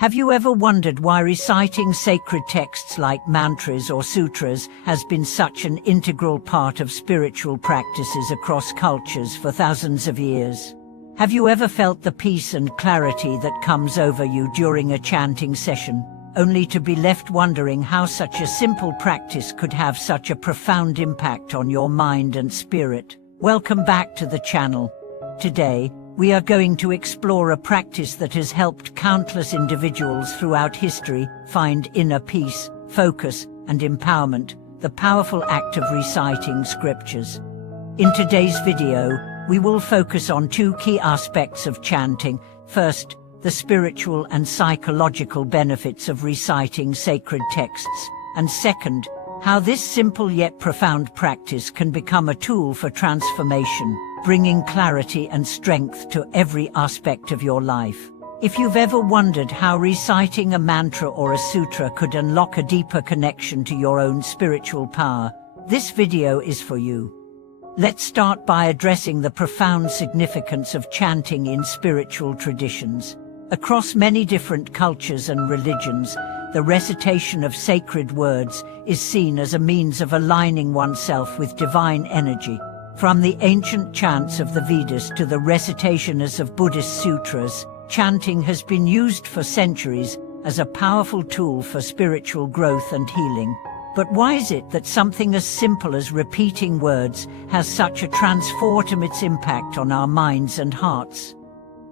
Have you ever wondered why reciting sacred texts like mantras or sutras has been such an integral part of spiritual practices across cultures for thousands of years? Have you ever felt the peace and clarity that comes over you during a chanting session, only to be left wondering how such a simple practice could have such a profound impact on your mind and spirit? Welcome back to the channel. Today, we are going to explore a practice that has helped countless individuals throughout history find inner peace, focus, and empowerment, the powerful act of reciting scriptures. In today's video, we will focus on two key aspects of chanting. First, the spiritual and psychological benefits of reciting sacred texts, and second, how this simple yet profound practice can become a tool for transformation, bringing clarity and strength to every aspect of your life. If you've ever wondered how reciting a mantra or a sutra could unlock a deeper connection to your own spiritual power, this video is for you. Let's start by addressing the profound significance of chanting in spiritual traditions. Across many different cultures and religions, the recitation of sacred words is seen as a means of aligning oneself with divine energy. From the ancient chants of the Vedas to the recitations of Buddhist sutras, chanting has been used for centuries as a powerful tool for spiritual growth and healing. But why is it that something as simple as repeating words has such a transformative impact on our minds and hearts?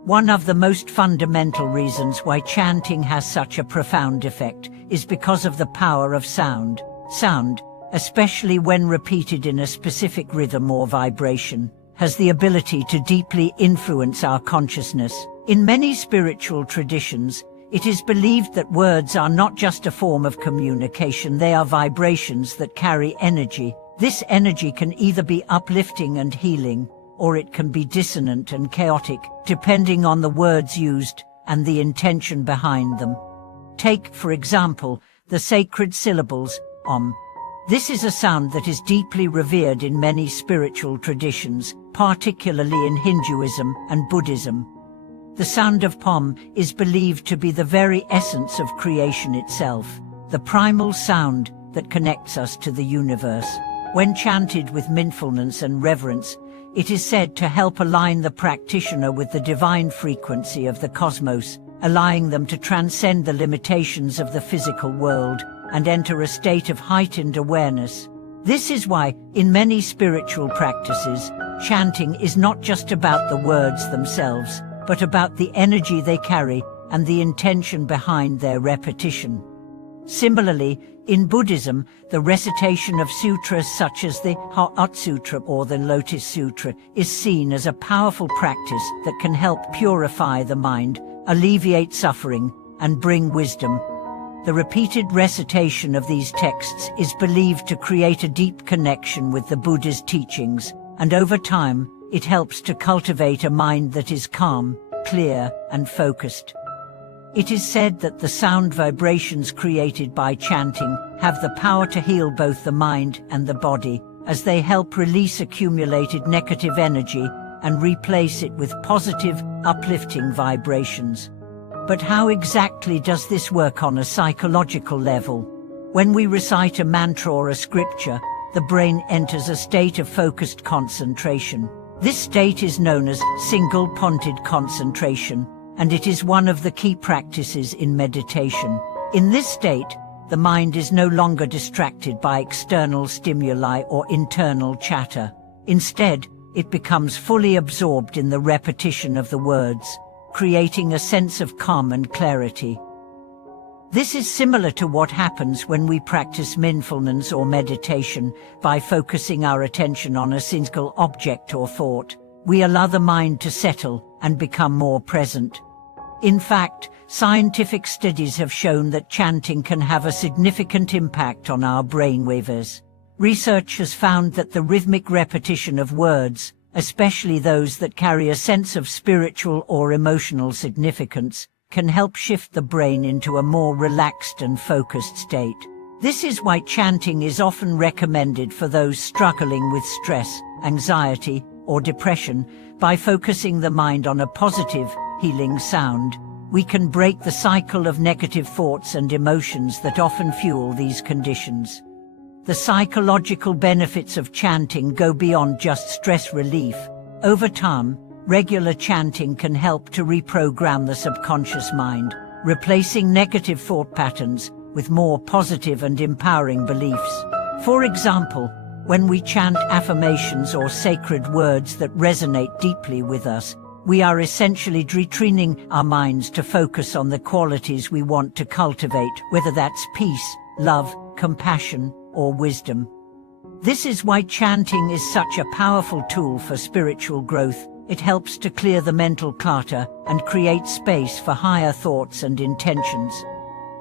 One of the most fundamental reasons why chanting has such a profound effect is because of the power of sound. Sound, especially when repeated in a specific rhythm or vibration, has the ability to deeply influence our consciousness. In many spiritual traditions, it is believed that words are not just a form of communication, they are vibrations that carry energy. This energy can either be uplifting and healing, or it can be dissonant and chaotic, depending on the words used and the intention behind them. Take, for example, the sacred syllables, Om. This is a sound that is deeply revered in many spiritual traditions, particularly in Hinduism and Buddhism. The sound of Om is believed to be the very essence of creation itself, the primal sound that connects us to the universe. When chanted with mindfulness and reverence, it is said to help align the practitioner with the divine frequency of the cosmos, allowing them to transcend the limitations of the physical world and enter a state of heightened awareness. This is why, in many spiritual practices, chanting is not just about the words themselves, but about the energy they carry and the intention behind their repetition. Similarly, in Buddhism, the recitation of sutras such as the Heart Sutra or the Lotus Sutra is seen as a powerful practice that can help purify the mind, alleviate suffering, and bring wisdom. The repeated recitation of these texts is believed to create a deep connection with the Buddha's teachings, and over time, it helps to cultivate a mind that is calm, clear, and focused. It is said that the sound vibrations created by chanting have the power to heal both the mind and the body, as they help release accumulated negative energy and replace it with positive, uplifting vibrations. But how exactly does this work on a psychological level? When we recite a mantra or a scripture, the brain enters a state of focused concentration. This state is known as single-pointed concentration, and it is one of the key practices in meditation. In this state, the mind is no longer distracted by external stimuli or internal chatter. Instead, it becomes fully absorbed in the repetition of the words, creating a sense of calm and clarity. This is similar to what happens when we practice mindfulness or meditation. By focusing our attention on a single object or thought, we allow the mind to settle and become more present. In fact, scientific studies have shown that chanting can have a significant impact on our brainwaves. Research has found that the rhythmic repetition of words, especially those that carry a sense of spiritual or emotional significance, can help shift the brain into a more relaxed and focused state. This is why chanting is often recommended for those struggling with stress, anxiety, or depression. By focusing the mind on a positive, healing sound, we can break the cycle of negative thoughts and emotions that often fuel these conditions. The psychological benefits of chanting go beyond just stress relief. Over time, regular chanting can help to reprogram the subconscious mind, replacing negative thought patterns with more positive and empowering beliefs. For example, when we chant affirmations or sacred words that resonate deeply with us, we are essentially retraining our minds to focus on the qualities we want to cultivate, whether that's peace, love, compassion, or wisdom. This is why chanting is such a powerful tool for spiritual growth. It helps to clear the mental clutter and create space for higher thoughts and intentions.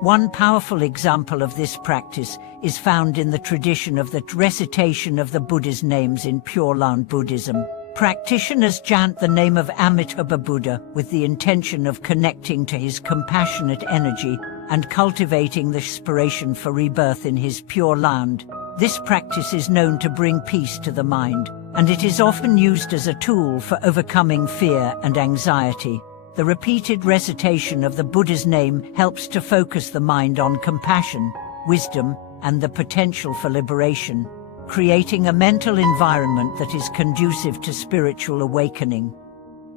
One powerful example of this practice is found in the tradition of the recitation of the Buddha's names in Pure Land Buddhism. Practitioners chant the name of Amitabha Buddha with the intention of connecting to his compassionate energy and cultivating the inspiration for rebirth in his pure land. This practice is known to bring peace to the mind, and it is often used as a tool for overcoming fear and anxiety. The repeated recitation of the Buddha's name helps to focus the mind on compassion, wisdom, and the potential for liberation, creating a mental environment that is conducive to spiritual awakening.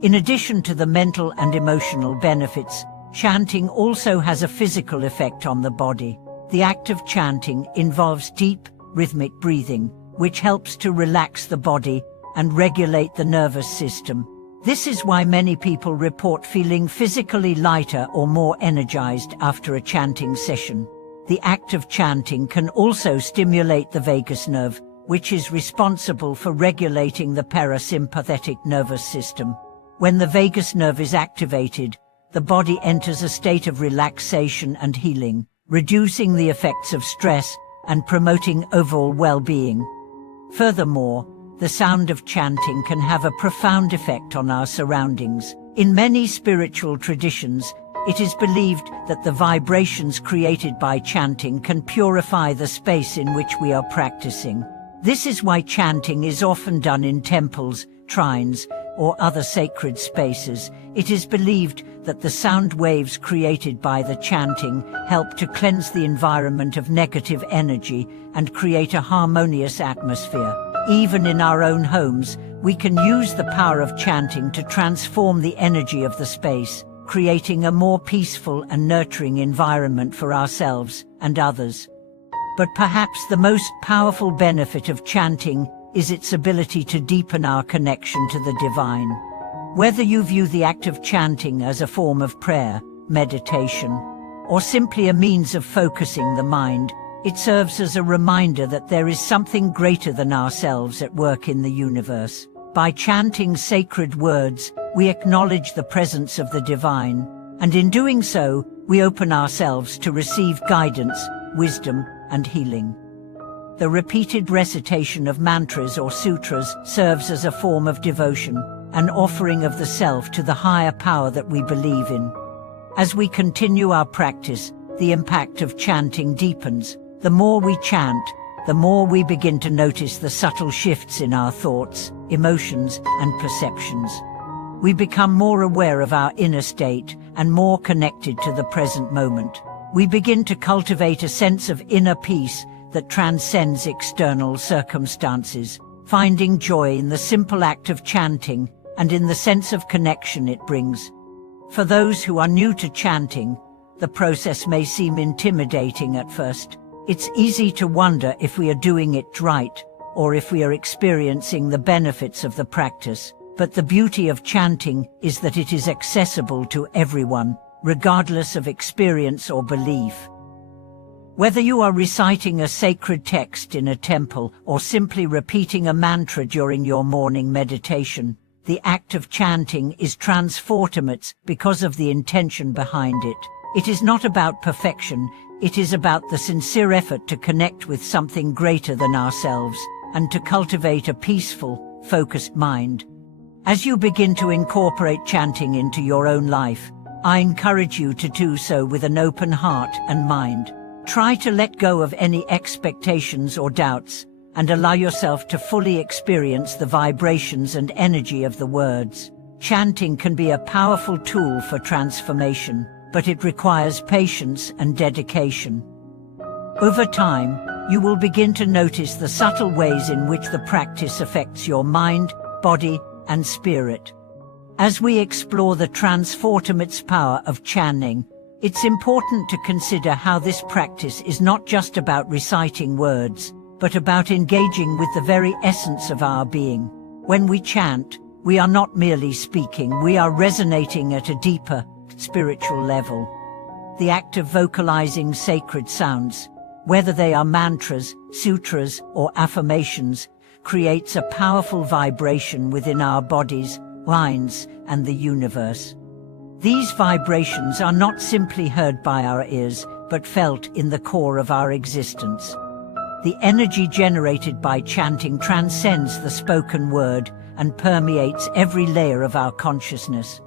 In addition to the mental and emotional benefits, chanting also has a physical effect on the body. The act of chanting involves deep, rhythmic breathing, which helps to relax the body and regulate the nervous system. This is why many people report feeling physically lighter or more energized after a chanting session. The act of chanting can also stimulate the vagus nerve, which is responsible for regulating the parasympathetic nervous system. When the vagus nerve is activated, the body enters a state of relaxation and healing, reducing the effects of stress and promoting overall well-being. Furthermore, the sound of chanting can have a profound effect on our surroundings. In many spiritual traditions, it is believed that the vibrations created by chanting can purify the space in which we are practicing. This is why chanting is often done in temples, shrines, or other sacred spaces. It is believed that the sound waves created by the chanting help to cleanse the environment of negative energy and create a harmonious atmosphere. Even in our own homes, we can use the power of chanting to transform the energy of the space, creating a more peaceful and nurturing environment for ourselves and others. But perhaps the most powerful benefit of chanting is its ability to deepen our connection to the divine. Whether you view the act of chanting as a form of prayer, meditation, or simply a means of focusing the mind, it serves as a reminder that there is something greater than ourselves at work in the universe. By chanting sacred words, we acknowledge the presence of the divine, and in doing so, we open ourselves to receive guidance, wisdom, and healing. The repeated recitation of mantras or sutras serves as a form of devotion, an offering of the self to the higher power that we believe in. As we continue our practice, the impact of chanting deepens. The more we chant, the more we begin to notice the subtle shifts in our thoughts, emotions, and perceptions. We become more aware of our inner state and more connected to the present moment. We begin to cultivate a sense of inner peace that transcends external circumstances, finding joy in the simple act of chanting and in the sense of connection it brings. For those who are new to chanting, the process may seem intimidating at first. It's easy to wonder if we are doing it right, or if we are experiencing the benefits of the practice. But the beauty of chanting is that it is accessible to everyone, regardless of experience or belief. Whether you are reciting a sacred text in a temple or simply repeating a mantra during your morning meditation, the act of chanting is transformative because of the intention behind it. It is not about perfection, it is about the sincere effort to connect with something greater than ourselves and to cultivate a peaceful, focused mind. As you begin to incorporate chanting into your own life, I encourage you to do so with an open heart and mind. Try to let go of any expectations or doubts and allow yourself to fully experience the vibrations and energy of the words. Chanting can be a powerful tool for transformation, but it requires patience and dedication. Over time, you will begin to notice the subtle ways in which the practice affects your mind, body, and spirit. As we explore the transformative power of chanting, it's important to consider how this practice is not just about reciting words, but about engaging with the very essence of our being. When we chant, we are not merely speaking, we are resonating at a deeper, spiritual level. The act of vocalizing sacred sounds, whether they are mantras, sutras, or affirmations, creates a powerful vibration within our bodies, minds, and the universe. These vibrations are not simply heard by our ears, but felt in the core of our existence. The energy generated by chanting transcends the spoken word and permeates every layer of our consciousness.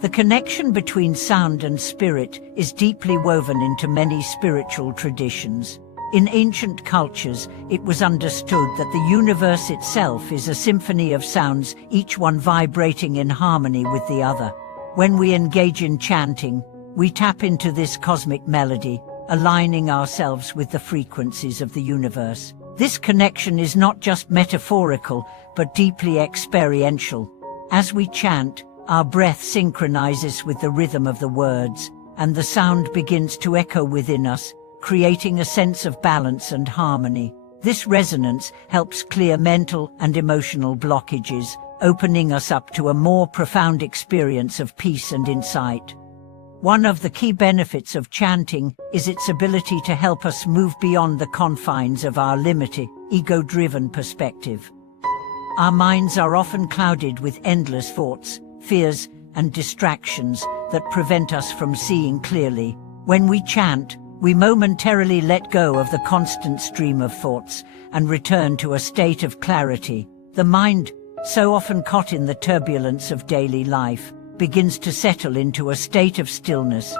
The connection between sound and spirit is deeply woven into many spiritual traditions. In ancient cultures, it was understood that the universe itself is a symphony of sounds, each one vibrating in harmony with the other. When we engage in chanting, we tap into this cosmic melody, aligning ourselves with the frequencies of the universe. This connection is not just metaphorical, but deeply experiential. As we chant, our breath synchronizes with the rhythm of the words, and the sound begins to echo within us, creating a sense of balance and harmony. This resonance helps clear mental and emotional blockages, opening us up to a more profound experience of peace and insight. One of the key benefits of chanting is its ability to help us move beyond the confines of our limited, ego-driven perspective. Our minds are often clouded with endless thoughts, fears, and distractions that prevent us from seeing clearly. When we chant, we momentarily let go of the constant stream of thoughts and return to a state of clarity. The mind, so often caught in the turbulence of daily life, begins to settle into a state of stillness.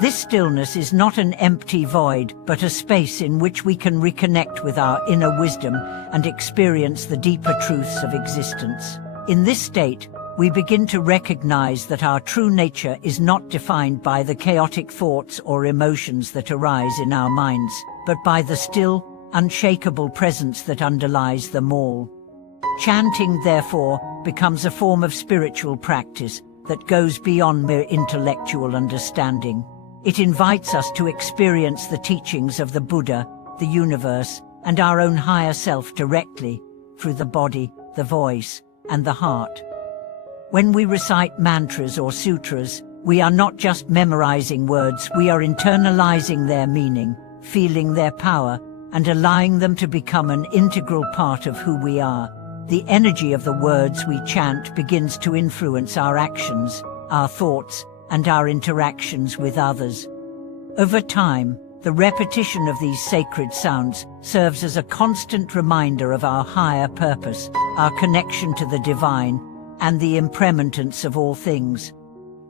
This stillness is not an empty void, but a space in which we can reconnect with our inner wisdom and experience the deeper truths of existence. In this state, we begin to recognize that our true nature is not defined by the chaotic thoughts or emotions that arise in our minds, but by the still, unshakable presence that underlies them all. Chanting, therefore, becomes a form of spiritual practice that goes beyond mere intellectual understanding. It invites us to experience the teachings of the Buddha, the universe, and our own higher self directly, through the body, the voice, and the heart. When we recite mantras or sutras, we are not just memorizing words, we are internalizing their meaning, feeling their power, and allowing them to become an integral part of who we are. The energy of the words we chant begins to influence our actions, our thoughts, and our interactions with others. Over time, the repetition of these sacred sounds serves as a constant reminder of our higher purpose, our connection to the divine, and the impermanence of all things.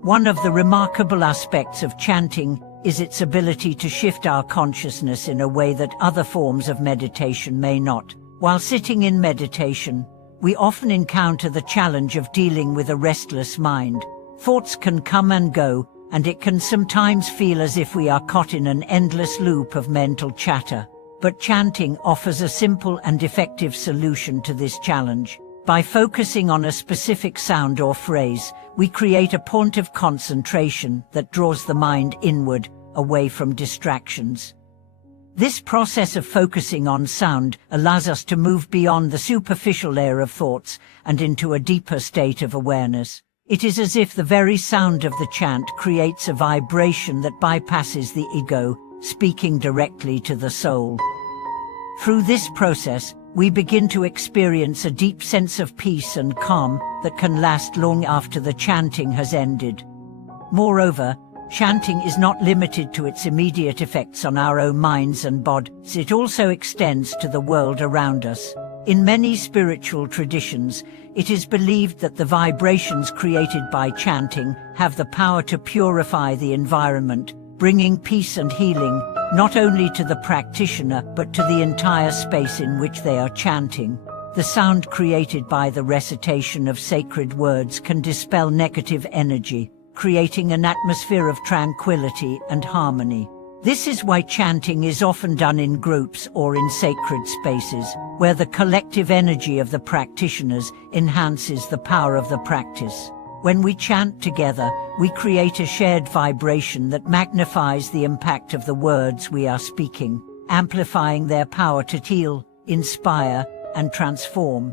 One of the remarkable aspects of chanting is its ability to shift our consciousness in a way that other forms of meditation may not. While sitting in meditation, we often encounter the challenge of dealing with a restless mind. Thoughts can come and go, and it can sometimes feel as if we are caught in an endless loop of mental chatter. But chanting offers a simple and effective solution to this challenge. By focusing on a specific sound or phrase, we create a point of concentration that draws the mind inward, away from distractions. This process of focusing on sound allows us to move beyond the superficial layer of thoughts and into a deeper state of awareness. It is as if the very sound of the chant creates a vibration that bypasses the ego, speaking directly to the soul. Through this process, we begin to experience a deep sense of peace and calm that can last long after the chanting has ended. Moreover, chanting is not limited to its immediate effects on our own minds and bodies. It also extends to the world around us. In many spiritual traditions, it is believed that the vibrations created by chanting have the power to purify the environment, bringing peace and healing not only to the practitioner but to the entire space in which they are chanting. The sound created by the recitation of sacred words can dispel negative energy, creating an atmosphere of tranquility and harmony. This is why chanting is often done in groups or in sacred spaces, where the collective energy of the practitioners enhances the power of the practice. When we chant together, we create a shared vibration that magnifies the impact of the words we are speaking, amplifying their power to heal, inspire, and transform.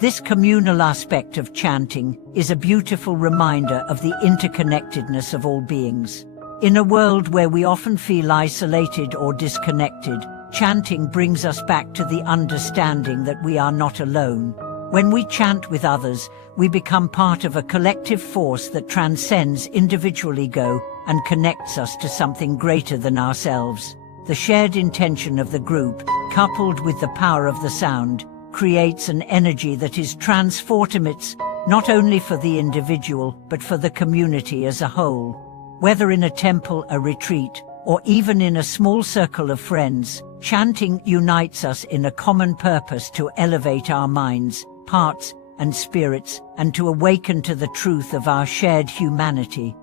This communal aspect of chanting is a beautiful reminder of the interconnectedness of all beings. In a world where we often feel isolated or disconnected, chanting brings us back to the understanding that we are not alone. When we chant with others, we become part of a collective force that transcends individual ego and connects us to something greater than ourselves. The shared intention of the group, coupled with the power of the sound, creates an energy that is transformative, not only for the individual, but for the community as a whole. Whether in a temple, a retreat, or even in a small circle of friends, chanting unites us in a common purpose to elevate our minds, hearts, and spirits, and to awaken to the truth of our shared humanity.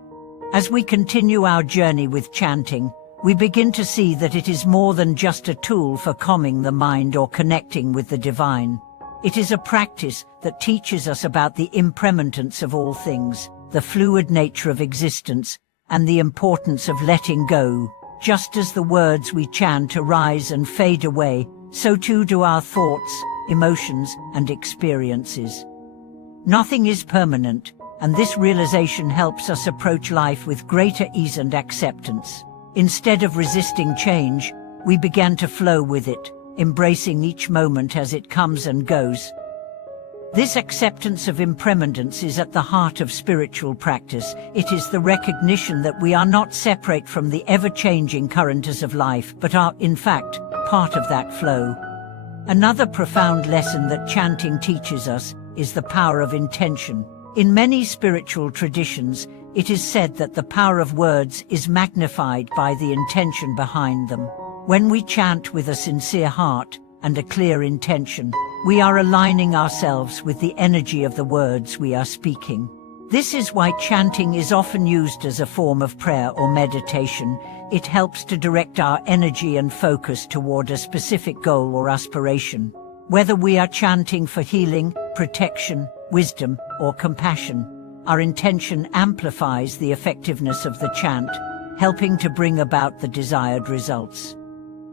As we continue our journey with chanting, we begin to see that it is more than just a tool for calming the mind or connecting with the divine. It is a practice that teaches us about the impermanence of all things, the fluid nature of existence, and the importance of letting go. Just as the words we chant arise and fade away, so too do our thoughts, emotions, and experiences. Nothing is permanent, and this realization helps us approach life with greater ease and acceptance. Instead of resisting change, we began to flow with it, embracing each moment as it comes and goes. This acceptance of impermanence is at the heart of spiritual practice. It is the recognition that we are not separate from the ever-changing currents of life, but are, in fact, part of that flow. Another profound lesson that chanting teaches us is the power of intention. In many spiritual traditions, it is said that the power of words is magnified by the intention behind them. When we chant with a sincere heart and a clear intention, we are aligning ourselves with the energy of the words we are speaking. This is why chanting is often used as a form of prayer or meditation. It helps to direct our energy and focus toward a specific goal or aspiration. Whether we are chanting for healing, protection, wisdom, or compassion, our intention amplifies the effectiveness of the chant, helping to bring about the desired results.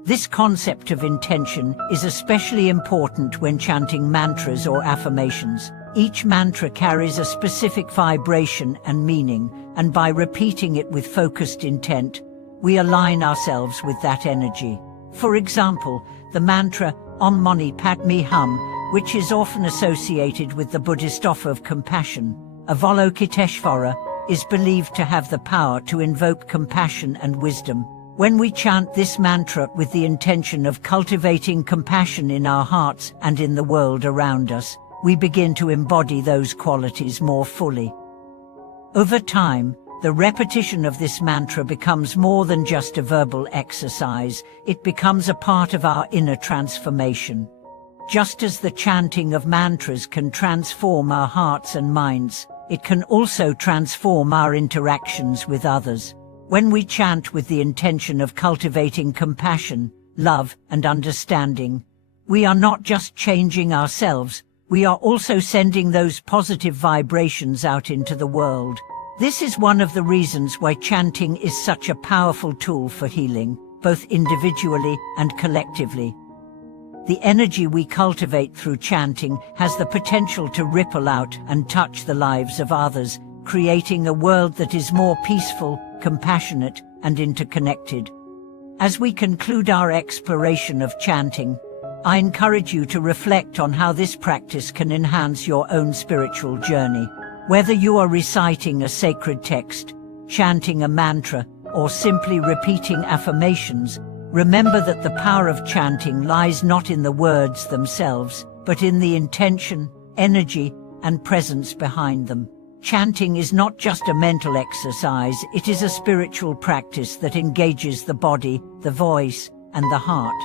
This concept of intention is especially important when chanting mantras or affirmations. Each mantra carries a specific vibration and meaning, and by repeating it with focused intent, we align ourselves with that energy. For example, the mantra Om Mani Padme Hum, which is often associated with the Buddhist offer of compassion, Avalokiteshvara, is believed to have the power to invoke compassion and wisdom. When we chant this mantra with the intention of cultivating compassion in our hearts and in the world around us, we begin to embody those qualities more fully. Over time, the repetition of this mantra becomes more than just a verbal exercise. It becomes a part of our inner transformation. Just as the chanting of mantras can transform our hearts and minds, it can also transform our interactions with others. When we chant with the intention of cultivating compassion, love, and understanding, we are not just changing ourselves, we are also sending those positive vibrations out into the world. This is one of the reasons why chanting is such a powerful tool for healing, both individually and collectively. The energy we cultivate through chanting has the potential to ripple out and touch the lives of others, creating a world that is more peaceful, compassionate, and interconnected. As we conclude our exploration of chanting, I encourage you to reflect on how this practice can enhance your own spiritual journey. Whether you are reciting a sacred text, chanting a mantra, or simply repeating affirmations, remember that the power of chanting lies not in the words themselves, but in the intention, energy, and presence behind them. Chanting is not just a mental exercise, it is a spiritual practice that engages the body, the voice, and the heart.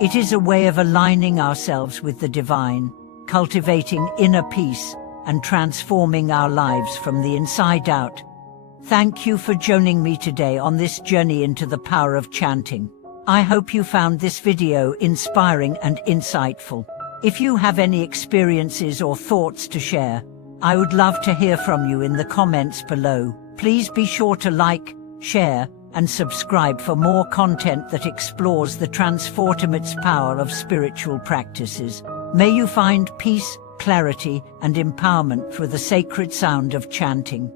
It is a way of aligning ourselves with the divine, cultivating inner peace, and transforming our lives from the inside out. Thank you for joining me today on this journey into the power of chanting. I hope you found this video inspiring and insightful. If you have any experiences or thoughts to share, I would love to hear from you in the comments below. Please be sure to like, share, and subscribe for more content that explores the transformative power of spiritual practices. May you find peace, clarity, and empowerment through the sacred sound of chanting.